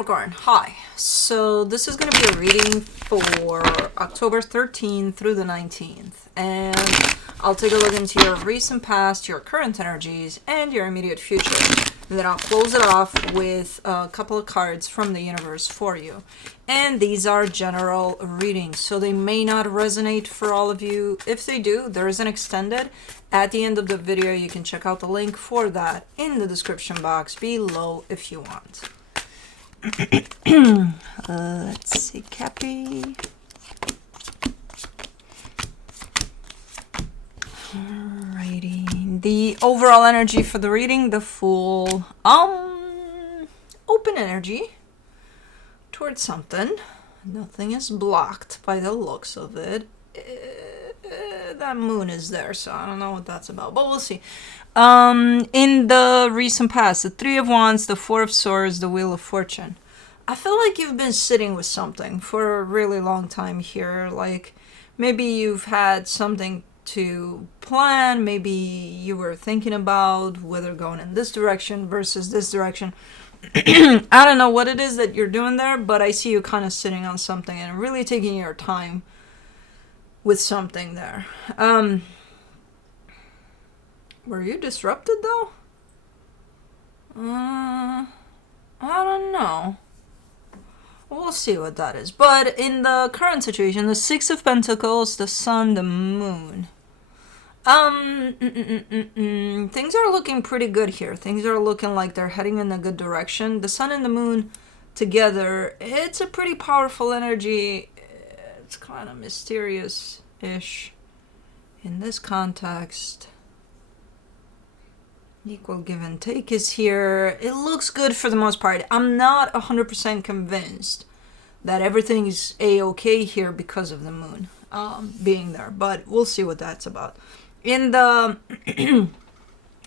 Capricorn, hi. So this is going to be a reading for October 13th through the 19th. And I'll take a look into your recent past, your current energies, and your immediate future. And then I'll close it off with a couple of cards from the universe for you. And these are general readings, so they may not resonate for all of you. If they do, there is an extended. At the end of the video, you can check out the link for that in the description box below if you want. Let's see, Cappy. Alrighty. The overall energy for the reading, the Fool. Open energy towards something. Nothing is blocked by the looks of it. That moon is there, so I don't know what that's about, but we'll see. In the recent past, the Three of Wands, the Four of Swords, the Wheel of Fortune. I feel like you've been sitting with something for a really long time here. Like, maybe you've had something to plan. Maybe you were thinking about whether going in this direction versus this direction. I don't know what it is that you're doing there, but I see you kind of sitting on something and really taking your time with something there. Were you disrupted though? I don't know. We'll see what that is. But in the current situation, the Six of Pentacles, the Sun, the Moon. Things are looking pretty good here. Things are looking like they're heading in a good direction. The Sun and the Moon together, it's a pretty powerful energy. It's kind of mysterious-ish in this context. Equal give and take is here. It looks good for the most part. I'm not 100% convinced that everything's a-okay here because of the moon being there, but we'll see what that's about. In the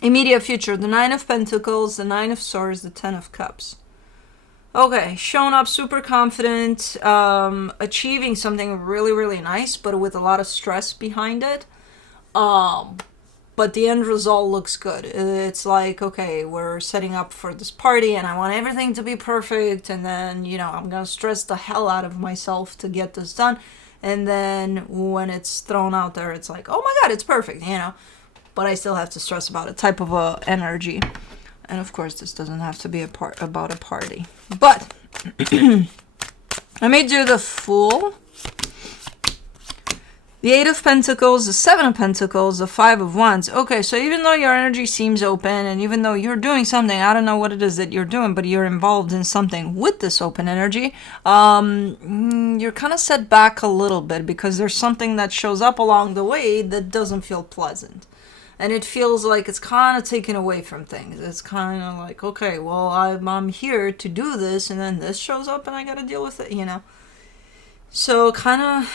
immediate future, the Nine of Pentacles, the Nine of Swords, the Ten of Cups. Okay, showing up super confident, achieving something really, really nice, but with a lot of stress behind it. But the end result looks good. It's like, okay, we're setting up for this party and I want everything to be perfect. And then, you know, I'm going to stress the hell out of myself to get this done. And then when it's thrown out there, it's like, oh my God, it's perfect, you know. But I still have to stress about a type of energy. And of course, this doesn't have to be about a party. But I may do the Fool. The Eight of Pentacles, the Seven of Pentacles, the Five of Wands. Okay, so even though your energy seems open and even though you're doing something, I don't know what it is that you're doing, but you're involved in something with this open energy, you're kind of set back a little bit because there's something that shows up along the way that doesn't feel pleasant. And it feels like it's kind of taken away from things. It's kind of like, okay, well, I'm here to do this, and then this shows up and I got to deal with it, you know. So kind of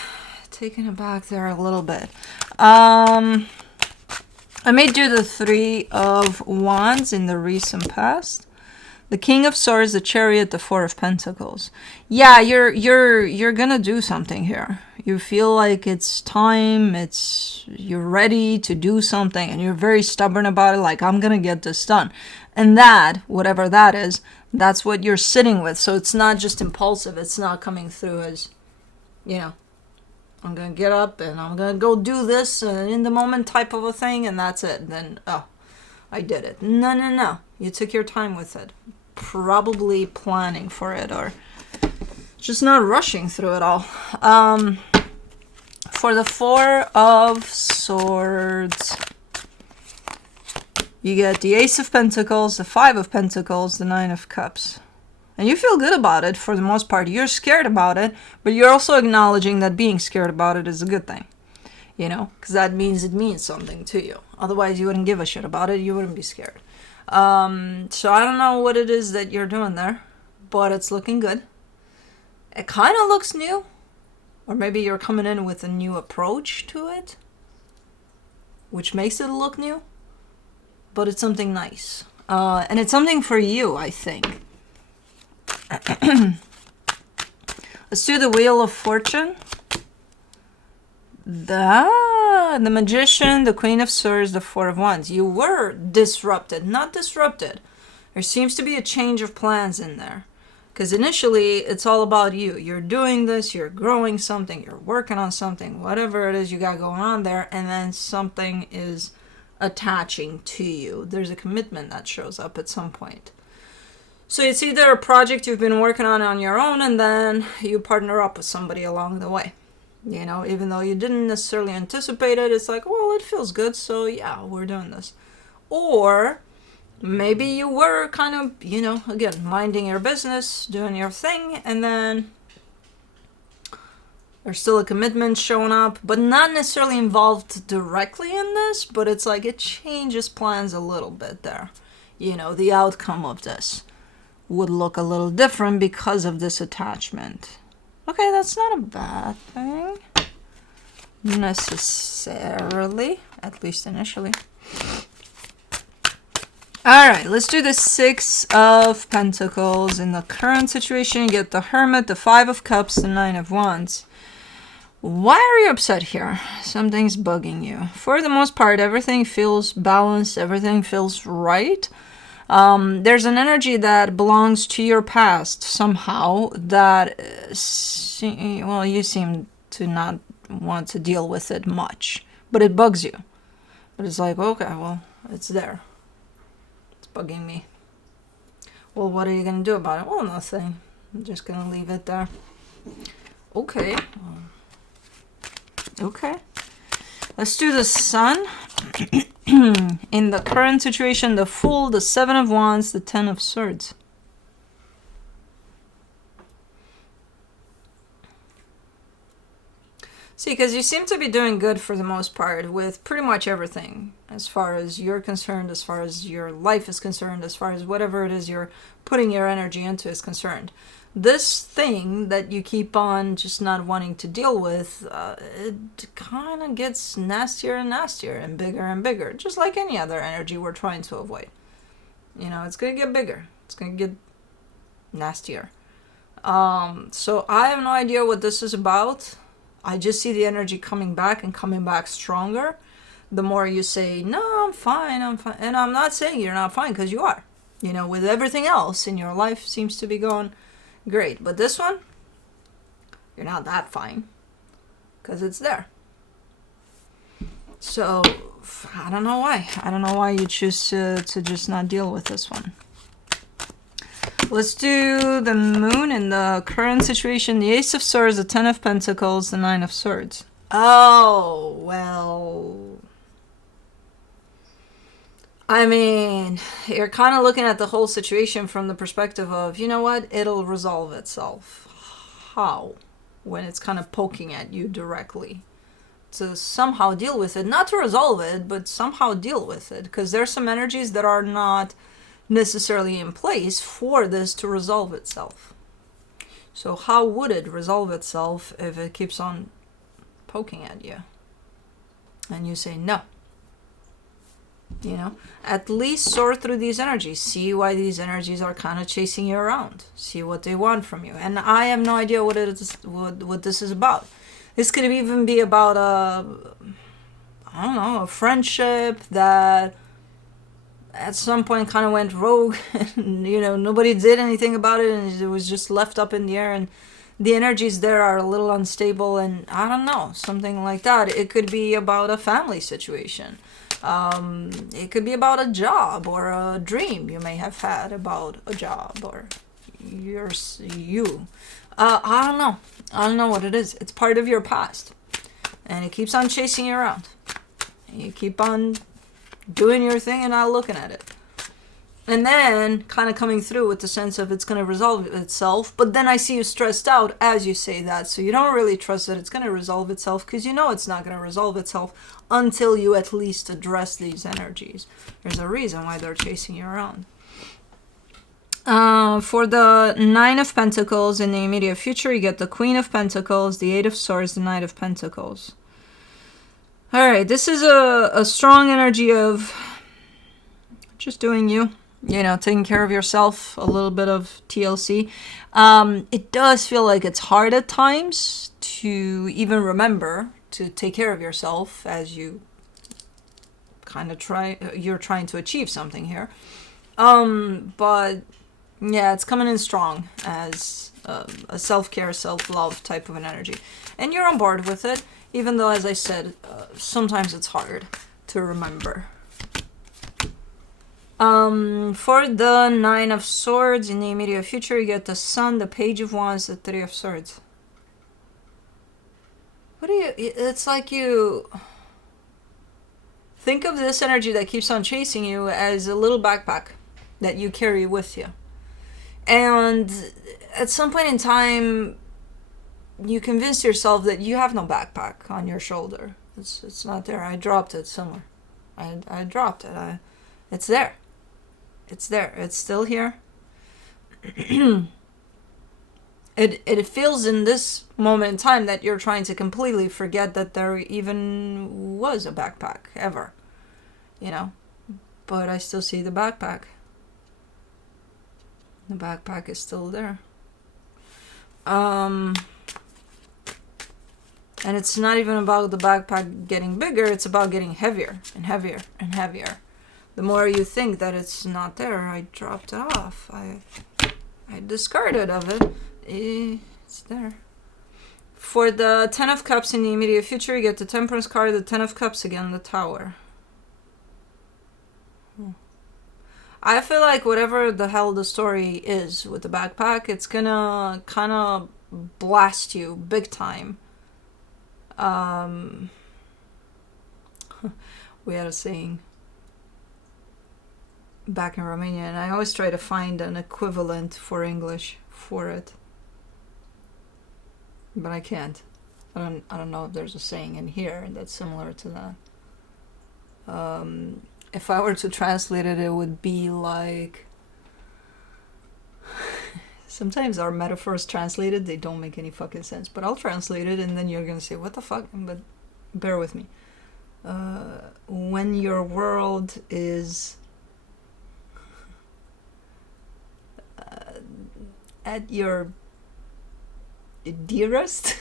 taking it back there a little bit. I may do the Three of Wands in the recent past. The King of Swords, the Chariot, the Four of Pentacles. Yeah, you're gonna do something here. You feel like it's time, you're ready to do something, and you're very stubborn about it, like, I'm gonna get this done. And that, whatever that is, that's what you're sitting with. So it's not just impulsive, it's not coming through as, you know, I'm gonna get up and I'm gonna go do this in the moment type of a thing, and that's it. And then, oh, I did it. No. You took your time with it. Probably planning for it or just not rushing through it all. For the Four of Swords, you get the Ace of Pentacles, the Five of Pentacles, the Nine of Cups. And you feel good about it for the most part. You're scared about it, but you're also acknowledging that being scared about it is a good thing. You know, because that means it means something to you. Otherwise, you wouldn't give a shit about it. You wouldn't be scared. So I don't know what it is that you're doing there, but it's looking good. It kind of looks new. Or maybe you're coming in with a new approach to it, which makes it look new. But it's something nice. And it's something for you, I think. Let's do the Wheel of Fortune. The Magician, the Queen of Swords, the Four of Wands. You were disrupted, not disrupted. There seems to be a change of plans in there. Because initially, it's all about you. You're doing this, you're growing something, you're working on something, whatever it is you got going on there, and then something is attaching to you. There's a commitment that shows up at some point. So it's either a project you've been working on your own, and then you partner up with somebody along the way. You know, even though you didn't necessarily anticipate it, it's like, well, it feels good, so yeah, we're doing this. Or maybe you were kind of, you know, again, minding your business, doing your thing, and then there's still a commitment showing up, but not necessarily involved directly in this, but it's like it changes plans a little bit there. You know, the outcome of this would look a little different because of this attachment. Okay, that's not a bad thing, necessarily, at least initially. All right, let's do the 6 of Pentacles. In the current situation, you get the Hermit, the 5 of Cups, the 9 of Wands. Why are you upset here? Something's bugging you. For the most part, everything feels balanced, everything feels right. There's an energy that belongs to your past somehow that, well, you seem to not want to deal with it much, but it bugs you. But it's like, okay, well, it's there. It's bugging me. Well, what are you going to do about it? Well, nothing. I'm just going to leave it there. Okay. Okay. Let's do the Sun. In the current situation, the Fool, the 7 of Wands, the 10 of Swords. See, because you seem to be doing good for the most part with pretty much everything, as far as you're concerned, as far as your life is concerned, as far as whatever it is you're putting your energy into is concerned. This thing that you keep on just not wanting to deal with, it kind of gets nastier and nastier and bigger, just like any other energy we're trying to avoid. You know, it's going to get bigger. It's going to get nastier. So I have no idea what this is about. I just see the energy coming back and coming back stronger. The more you say, no, I'm fine. And I'm not saying you're not fine, because you are. You know, with everything else in your life seems to be going great. But this one, you're not that fine, because it's there. So I don't know why. I don't know why you choose to just not deal with this one. Let's do the Moon in the current situation. The Ace of Swords, the 10 of Pentacles, the 9 of Swords. Oh, well. I mean, you're kind of looking at the whole situation from the perspective of, you know what, it'll resolve itself. How? When it's kind of poking at you directly. To somehow deal with it. Not to resolve it, but somehow deal with it. Because there's some energies that are not necessarily in place for this to resolve itself. So how would it resolve itself if it keeps on poking at you? And you say no. You know, at least sort through these energies. See why these energies are kind of chasing you around. See what they want from you. And I have no idea what it is, what this is about. This could even be about I don't know, a friendship that at some point kind of went rogue. And, you know, nobody did anything about it, and it was just left up in the air. And the energies there are a little unstable, and I don't know, something like that. It could be about a family situation. It could be about a job or a dream you may have had about a job or you. I don't know. I don't know what it is. It's part of your past. And it keeps on chasing you around. And you keep on doing your thing and not looking at it. And then kind of coming through with the sense of it's going to resolve itself. But then I see you stressed out as you say that. So you don't really trust that it's going to resolve itself, because you know it's not going to resolve itself until you at least address these energies. There's a reason why they're chasing you around. For the 9 of Pentacles in the immediate future, you get the Queen of Pentacles, the 8 of Swords, the Knight of Pentacles. All right, this is a strong energy of just doing you. You know, taking care of yourself, a little bit of TLC. It does feel like it's hard at times to even remember to take care of yourself as you kind of you're trying to achieve something here. But Yeah, it's coming in strong as a self-care, self-love type of an energy. And you're on board with it, even though, as I said, sometimes it's hard to remember. For the Nine of Swords, in the immediate future, you get the Sun, the Page of Wands, the Three of Swords. What do you... It's like you... Think of this energy that keeps on chasing you as a little backpack that you carry with you. And at some point in time, you convince yourself that you have no backpack on your shoulder. It's not there. I dropped it somewhere. I dropped it. It's there. It's there. It's still here. It feels in this moment in time that you're trying to completely forget that there even was a backpack ever. You know? But I still see the backpack. The backpack is still there. And it's not even about the backpack getting bigger, it's about getting heavier and heavier and heavier. The more you think that it's not there, I dropped it off. I discarded of it. It's there. For the Ten of Cups in the immediate future, you get the Temperance card, the Ten of Cups again, the Tower. I feel like whatever the hell the story is with the backpack, it's gonna kind of blast you big time. We had a saying back in Romania, and I always try to find an equivalent for English for it, but I can't. I don't know if there's a saying in here that's similar to that. If I were to translate it, it would be like... Sometimes our metaphors translated, they don't make any fucking sense. But I'll translate it, and then you're gonna say, what the fuck? But bear with me. When your world is... at your dearest?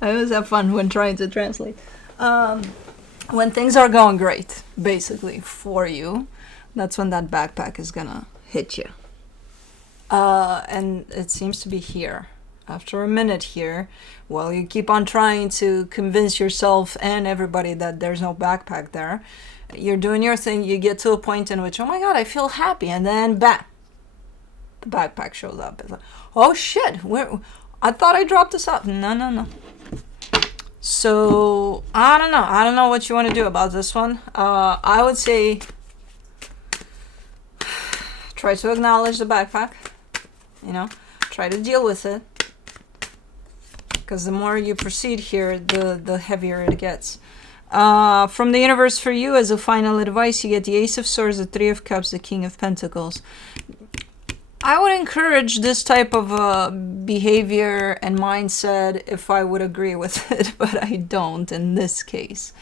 I always have fun when trying to translate. When things are going great, basically, for you, that's when that backpack is gonna hit you. And it seems to be here. After a minute here, while you keep on trying to convince yourself and everybody that there's no backpack there, you're doing your thing, you get to a point in which, oh my god, I feel happy, and then bam, the backpack shows up. It's like, oh shit, I thought I dropped this off. No. So, I don't know what you want to do about this one. I would say try to acknowledge the backpack, you know, try to deal with it, because the more you proceed here, the heavier it gets. From the universe for you, as a final advice, you get the Ace of Swords, the Three of Cups, the King of Pentacles. I would encourage this type of behavior and mindset if I would agree with it, but I don't in this case.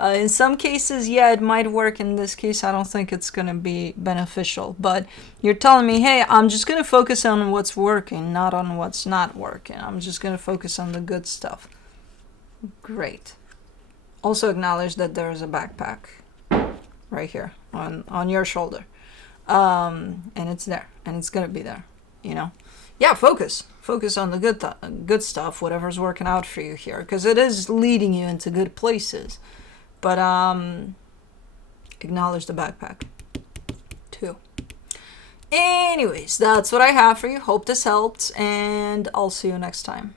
In some cases, yeah, it might work. In this case, I don't think it's going to be beneficial. But you're telling me, hey, I'm just going to focus on what's working, not on what's not working. I'm just going to focus on the good stuff. Great. Also acknowledge that there's a backpack right here on your shoulder. And it's there, and it's gonna be there, you know. Yeah, focus on the good stuff, whatever's working out for you here, because it is leading you into good places. But acknowledge the backpack too. Anyways, that's what I have for you. Hope this helped, and I'll see you next time.